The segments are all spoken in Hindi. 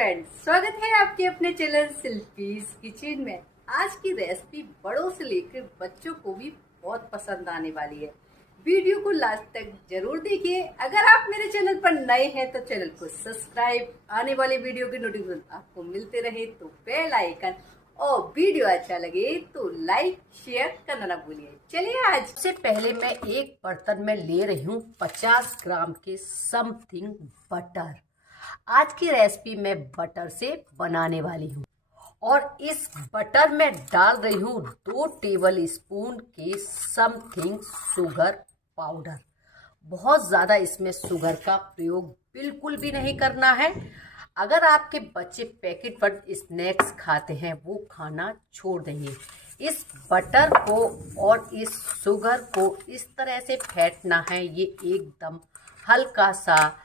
फ्रेंड्स, स्वागत है आपके अपने चैनल शिल्पीज किचन में। आज की रेसिपी बड़ों से लेकर बच्चों को भी बहुत पसंद आने वाली है। वीडियो को लास्ट तक जरूर देखिए। अगर आप मेरे चैनल पर नए हैं तो चैनल को सब्सक्राइब, आने वाले वीडियो के नोटिफिकेशन आपको मिलते रहे तो बेल आइकन, और वीडियो अच्छा लगे तो लाइक शेयर करना ना भूलिए। चलिए, आज से पहले मैं एक बर्तन में ले रही हूँ 50 ग्राम के समथिंग बटर। आज की रेसिपी मैं बटर से बनाने वाली हूँ और इस बटर में डाल रही हूँ 2 टेबल स्पून के समथिंग शुगर पाउडर। बहुत ज़्यादा इसमें शुगर का प्रयोग बिल्कुल भी नहीं करना है। अगर आपके बच्चे पैकेट पर स्नैक्स खाते हैं वो खाना छोड़ देंगे। इस बटर को और इस शुगर को इस तरह से फेंटना है, ये एकदम हल्का सा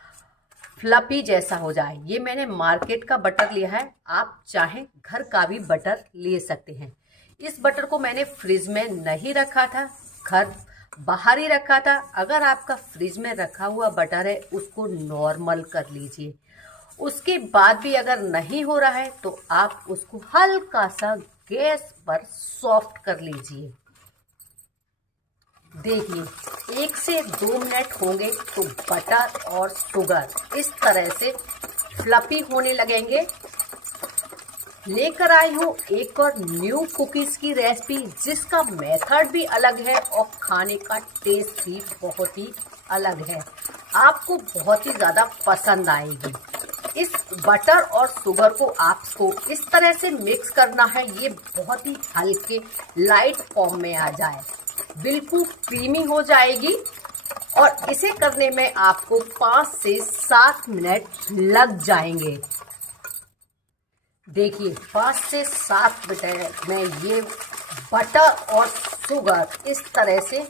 फ्लफी जैसा हो जाए। ये मैंने मार्केट का बटर लिया है, आप चाहें घर का भी बटर ले सकते हैं। इस बटर को मैंने फ्रिज में नहीं रखा था, घर बाहर ही रखा था। अगर आपका फ्रिज में रखा हुआ बटर है उसको नॉर्मल कर लीजिए। उसके बाद भी अगर नहीं हो रहा है तो आप उसको हल्का सा गैस पर सॉफ्ट कर लीजिए। देखिए 1 से 2 मिनट होंगे तो बटर और शुगर इस तरह से फ्लफी होने लगेंगे। लेकर आई हूँ एक और न्यू कुकीज़ की रेसिपी, जिसका मेथड भी अलग है और खाने का टेस्ट भी बहुत ही अलग है। आपको बहुत ही ज़्यादा पसंद आएगी। इस बटर और शुगर को आपको इस तरह से मिक्स करना है, ये बहुत ही हल्के लाइट फॉर्म में आ जाए, बिल्कुल क्रीमी हो जाएगी। और इसे करने में आपको 5 से 7 मिनट लग जाएंगे। देखिए 5 से 7 मिनट में ये बटर और शुगर इस तरह से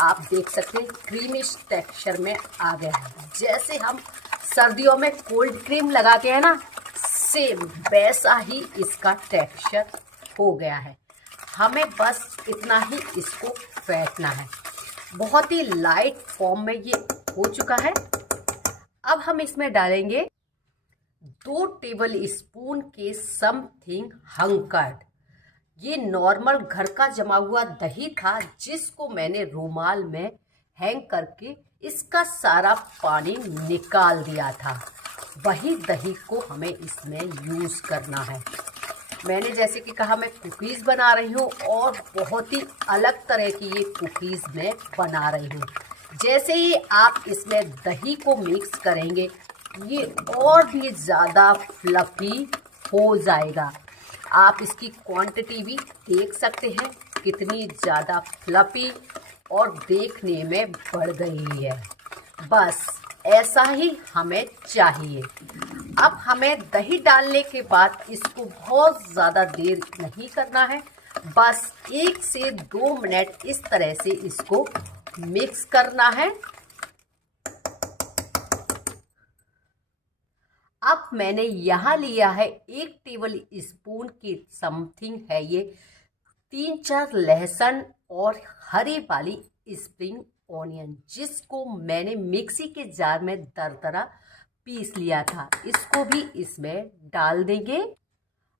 आप देख सकते हैं क्रीमिश टेक्सचर में आ गया है। जैसे हम सर्दियों में कोल्ड क्रीम लगाते हैं ना, सेम वैसा ही इसका टेक्सचर हो गया है। हमें बस इतना ही इसको फेंटना है। बहुत ही लाइट फॉर्म में ये हो चुका है। अब हम इसमें डालेंगे 2 टेबल स्पून के समथिंग हंकर्ड। ये नॉर्मल घर का जमा हुआ दही था, जिसको मैंने रुमाल में हैंग करके इसका सारा पानी निकाल दिया था। वही दही को हमें इसमें यूज़ करना है। मैंने जैसे कि कहा, मैं कुकीज़ बना रही हूँ और बहुत ही अलग तरह की ये कुकीज़ मैं बना रही हूँ। जैसे ही आप इसमें दही को मिक्स करेंगे ये और भी ज़्यादा फ्लफी हो जाएगा। आप इसकी क्वांटिटी भी देख सकते हैं कितनी ज़्यादा फ्लफी और देखने में बढ़ गई है। बस ऐसा ही हमें चाहिए। अब हमें दही डालने के बाद इसको बहुत ज़्यादा देर नहीं करना है, बस 1 से 2 मिनट इस तरह से इसको मिक्स करना है। अब मैंने यहाँ लिया है 1 टेबल स्पून की समथिंग है ये 3-4 लहसुन और हरी वाली स्प्रिंग ऑनियन, जिसको मैंने मिक्सी के जार में दरदरा पीस लिया था। इसको भी इसमें डाल देंगे।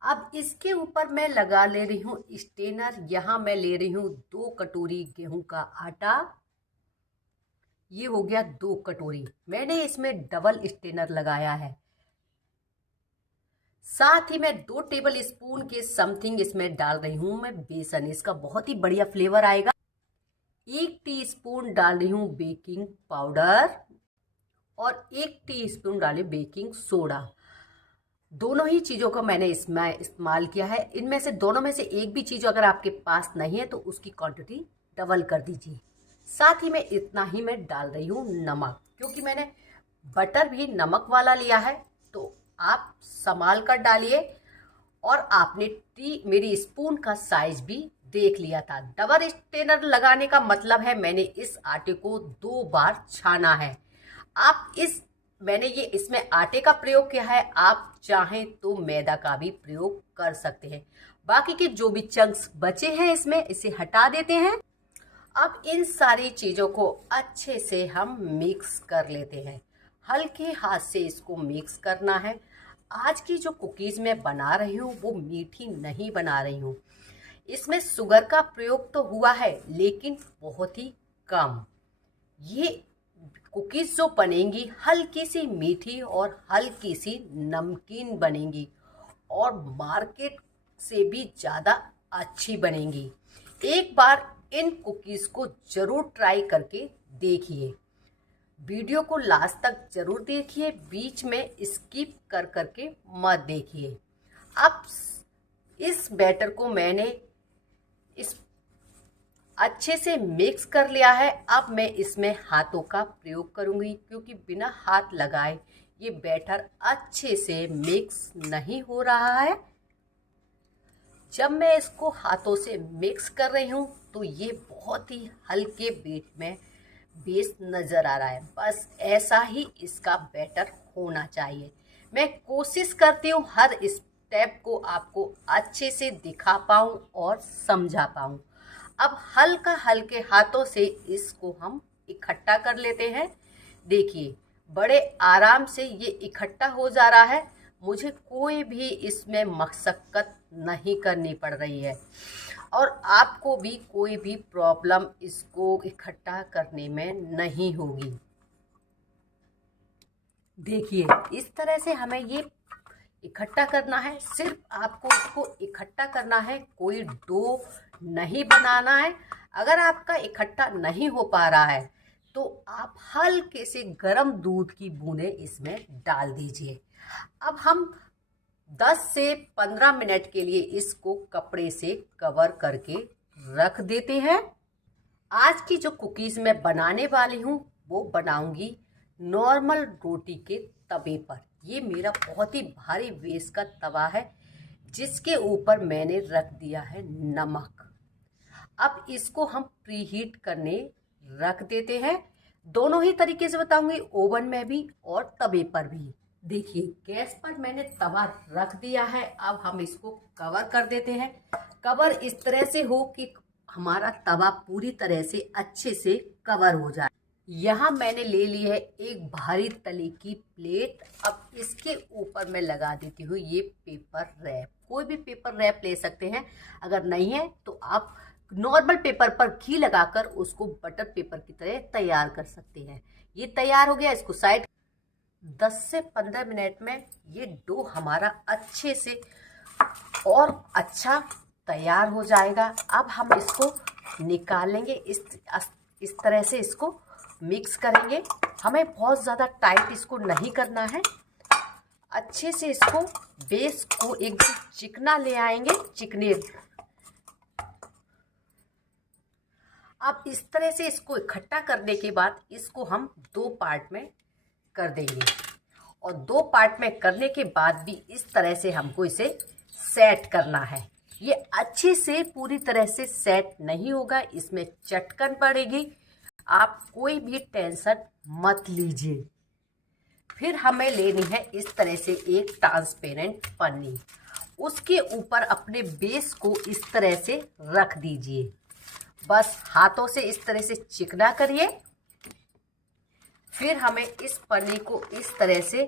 अब इसके ऊपर मैं लगा ले रही हूँ स्टेनर। यहाँ मैं ले रही हूँ 2 कटोरी गेहूं का आटा। ये हो गया 2 कटोरी। मैंने इसमें डबल स्टेनर लगाया है। साथ ही मैं 2 टेबल स्पून के समथिंग इसमें डाल रही हूँ मैं बेसन। इसका बहुत ही बढ़िया फ्लेवर आएगा। 1 टीस्पून डाल रही हूँ बेकिंग पाउडर और 1 टीस्पून डाली बेकिंग सोडा। दोनों ही चीज़ों का मैंने इसमें इस्तेमाल किया है। इनमें से दोनों में से एक भी चीज़ अगर आपके पास नहीं है तो उसकी क्वांटिटी डबल कर दीजिए। साथ ही मैं इतना ही मैं डाल रही हूँ नमक, क्योंकि मैंने बटर भी नमक वाला लिया है, तो आप संभाल कर डालिए। और आपने मेरी स्पून का साइज भी देख लिया था। डबल स्टेनर लगाने का मतलब है मैंने इस आटे को 2 बार छाना है। आप मैंने ये इसमें आटे का प्रयोग किया है, आप चाहें तो मैदा का भी प्रयोग कर सकते हैं। बाकी के जो भी चंक्स बचे हैं इसमें इसे हटा देते हैं। अब इन सारी चीज़ों को अच्छे से हम मिक्स कर लेते हैं। हल्के हाथ से इसको मिक्स करना है। आज की जो कुकीज़ मैं बना रही हूँ वो मीठी नहीं बना रही हूँ। इसमें शुगर का प्रयोग तो हुआ है लेकिन बहुत ही कम। ये कुकीज़ जो बनेंगी हल्की सी मीठी और हल्की सी नमकीन बनेंगी और मार्केट से भी ज़्यादा अच्छी बनेंगी। एक बार इन कुकीज़ को ज़रूर ट्राई करके देखिए। वीडियो को लास्ट तक ज़रूर देखिए, बीच में स्किप कर करके मत देखिए। अब इस बैटर को मैंने इस अच्छे से मिक्स कर लिया है। अब मैं इसमें हाथों का प्रयोग करूंगी क्योंकि बिना हाथ लगाए ये बैटर अच्छे से मिक्स नहीं हो रहा है। जब मैं इसको हाथों से मिक्स कर रही हूँ तो ये बहुत ही हल्के बेस नज़र आ रहा है। बस ऐसा ही इसका बैटर होना चाहिए। मैं कोशिश करती हूँ हर स्टेप को आपको अच्छे से दिखा पाऊँ और समझा पाऊँ। अब हल्के हाथों से इसको हम इकट्ठा कर लेते हैं। देखिए बड़े आराम से ये इकट्ठा हो जा रहा है। मुझे कोई भी इसमें मशक्क़त नहीं करनी पड़ रही है और आपको भी कोई भी प्रॉब्लम इसको इकट्ठा करने में नहीं होगी। देखिए इस तरह से हमें ये इकट्ठा करना है। सिर्फ आपको इसको इकट्ठा करना है, कोई डो नहीं बनाना है। अगर आपका इकट्ठा नहीं हो पा रहा है तो आप हल्के से गर्म दूध की बूंदें इसमें डाल दीजिए। अब हम 10 से 15 मिनट के लिए इसको कपड़े से कवर करके रख देते हैं। आज की जो कुकीज़ मैं बनाने वाली हूँ वो बनाऊंगी नॉर्मल रोटी के तवे पर। ये मेरा बहुत ही भारी बेस का तवा है जिसके ऊपर मैंने रख दिया है नमक। अब इसको हम प्रीहीट करने रख देते हैं। दोनों ही तरीके से बताऊंगी, ओवन में भी और तवे पर भी। देखिए गैस पर मैंने तवा रख दिया है। अब हम इसको कवर कर देते हैं। कवर इस तरह से हो कि हमारा तवा पूरी तरह से अच्छे से कवर हो जाए। यहाँ मैंने ले ली है एक भारी तले की प्लेट। अब इसके ऊपर मैं लगा देती हूँ ये पेपर रैप। कोई भी पेपर रैप ले सकते हैं, अगर नहीं है तो आप नॉर्मल पेपर पर घी लगाकर उसको बटर पेपर की तरह तैयार कर सकते हैं। ये तैयार हो गया, इसको साइड 10 से 15 मिनट में ये डो हमारा अच्छे से और अच्छा तैयार हो जाएगा। अब हम इसको निकालेंगे। इस तरह से इसको मिक्स करेंगे। हमें बहुत ज़्यादा टाइट इसको नहीं करना है। अच्छे से इसको बेस को एकदम चिकना ले आएंगे, चिकने। अब इस तरह से इसको इकट्ठा करने के बाद इसको हम 2 पार्ट में कर देंगे और 2 पार्ट में करने के बाद भी इस तरह से हमको इसे सेट करना है। ये अच्छे से पूरी तरह से सेट नहीं होगा, इसमें चटकन पड़ेगी। आप कोई भी टेंशन मत लीजिए। फिर हमें लेनी है इस तरह से एक ट्रांसपेरेंट पन्नी। उसके ऊपर अपने बेस को इस तरह से रख दीजिए। बस हाथों से इस तरह से चिकना करिए। फिर हमें इस पन्नी को इस तरह से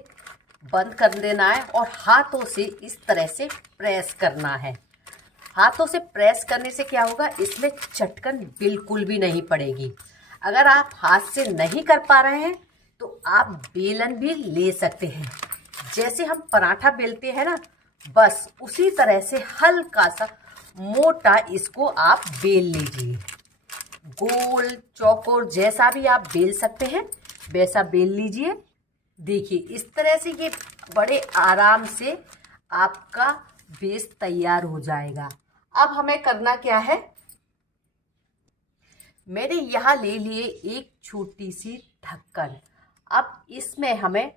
बंद कर देना है और हाथों से इस तरह से प्रेस करना है। हाथों से प्रेस करने से क्या होगा, इसमें चटकन बिल्कुल भी नहीं पड़ेगी। अगर आप हाथ से नहीं कर पा रहे हैं तो आप बेलन भी ले सकते हैं। जैसे हम पराठा बेलते हैं ना, बस उसी तरह से हल्का सा मोटा इसको आप बेल लीजिए। गोल चौकोर जैसा भी आप बेल सकते हैं वैसा बेल लीजिए। देखिए इस तरह से ये बड़े आराम से आपका बेस तैयार हो जाएगा। अब हमें करना क्या है, मैंने यहाँ ले लिए एक छोटी सी ढक्कन। अब इसमें हमें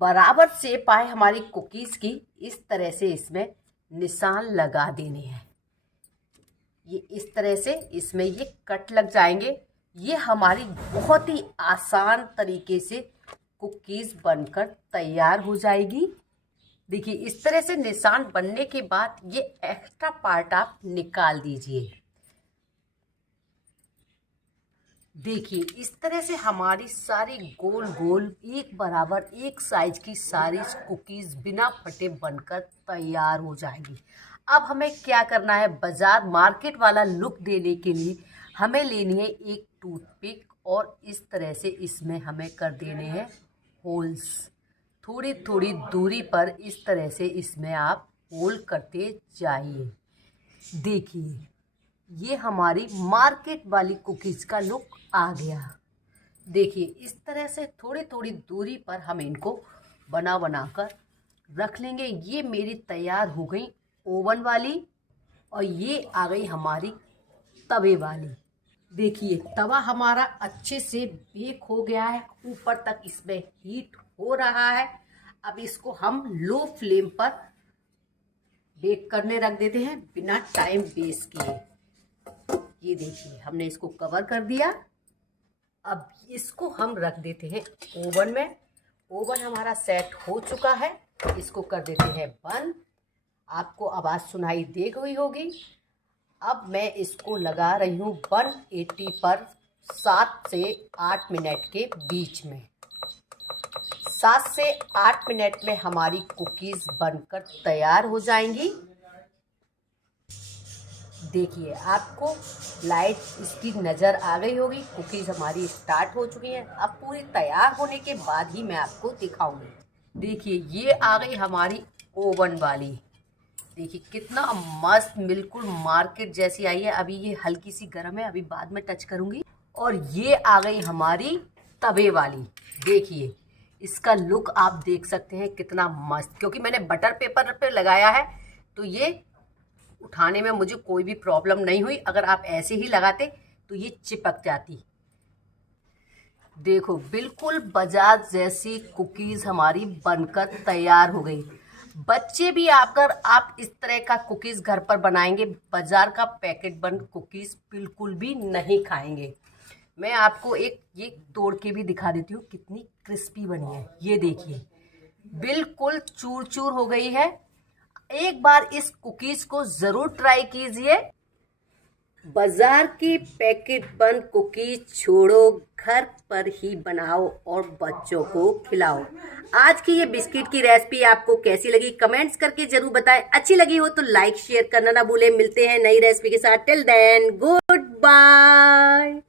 बराबर शेप आए हमारी कुकीज़ की, इस तरह से इसमें निशान लगा देने हैं। ये इस तरह से इसमें ये कट लग जाएंगे। ये हमारी बहुत ही आसान तरीके से कुकीज़ बनकर तैयार हो जाएगी। देखिए इस तरह से निशान बनने के बाद ये एक्स्ट्रा पार्ट आप निकाल दीजिए। देखिए इस तरह से हमारी सारी गोल गोल एक बराबर एक साइज की सारी कुकीज बिना फटे बनकर तैयार हो जाएंगी। अब हमें क्या करना है, बाजार मार्केट वाला लुक देने के लिए हमें लेनी है एक टूथपिक और इस तरह से इसमें हमें कर देने हैं होल्स। थोड़ी थोड़ी दूरी पर इस तरह से इसमें आप होल करते जाइए। देखिए ये हमारी मार्केट वाली कुकीज़ का लुक आ गया। देखिए इस तरह से थोड़ी थोड़ी दूरी पर हम इनको बना कर रख लेंगे। ये मेरी तैयार हो गई ओवन वाली और ये आ गई हमारी तवे वाली। देखिए तवा हमारा अच्छे से बेक हो गया है, ऊपर तक इसमें हीट हो रहा है। अब इसको हम लो फ्लेम पर बेक करने रख देते हैं बिना टाइम वेस्ट किए। ये देखिए हमने इसको कवर कर दिया। अब इसको हम रख देते हैं ओवन में। ओवन हमारा सेट हो चुका है, इसको कर देते हैं बंद। आपको आवाज़ सुनाई दे गई होगी। अब मैं इसको लगा रही हूँ 180 पर 7 से 8 मिनट के बीच में। 7 से 8 मिनट में हमारी कुकीज़ बनकर तैयार हो जाएंगी। देखिए आपको लाइट इसकी नज़र आ गई होगी। कुकीज़ हमारी स्टार्ट हो चुकी हैं। अब पूरी तैयार होने के बाद ही मैं आपको दिखाऊंगी। देखिए ये आ गई हमारी ओवन वाली। देखिए कितना मस्त, बिल्कुल मार्केट जैसी आई है। अभी ये हल्की सी गर्म है, अभी बाद में टच करूंगी। और ये आ गई हमारी तवे वाली। देखिए इसका लुक आप देख सकते हैं कितना मस्त, क्योंकि मैंने बटर पेपर पे लगाया है तो ये उठाने में मुझे कोई भी प्रॉब्लम नहीं हुई। अगर आप ऐसे ही लगाते तो ये चिपक जाती। देखो बिल्कुल बाजार जैसी कुकीज़ हमारी बनकर तैयार हो गई। बच्चे भी आकर आप इस तरह का कुकीज़ घर पर बनाएंगे, बाजार का पैकेट बंद कुकीज़ बिल्कुल भी नहीं खाएंगे। मैं आपको एक ये तोड़ के भी दिखा देती हूँ कितनी क्रिस्पी बनी है। ये देखिए बिल्कुल चूर चूर हो गई है। एक बार इस कुकीज को जरूर ट्राई कीजिए। बाजार की पैकेट बंद कुकीज छोड़ो, घर पर ही बनाओ और बच्चों को खिलाओ। आज की ये बिस्किट की रेसिपी आपको कैसी लगी कमेंट्स करके जरूर बताएं। अच्छी लगी हो तो लाइक शेयर करना ना भूलें। मिलते हैं नई रेसिपी के साथ। Till then good bye.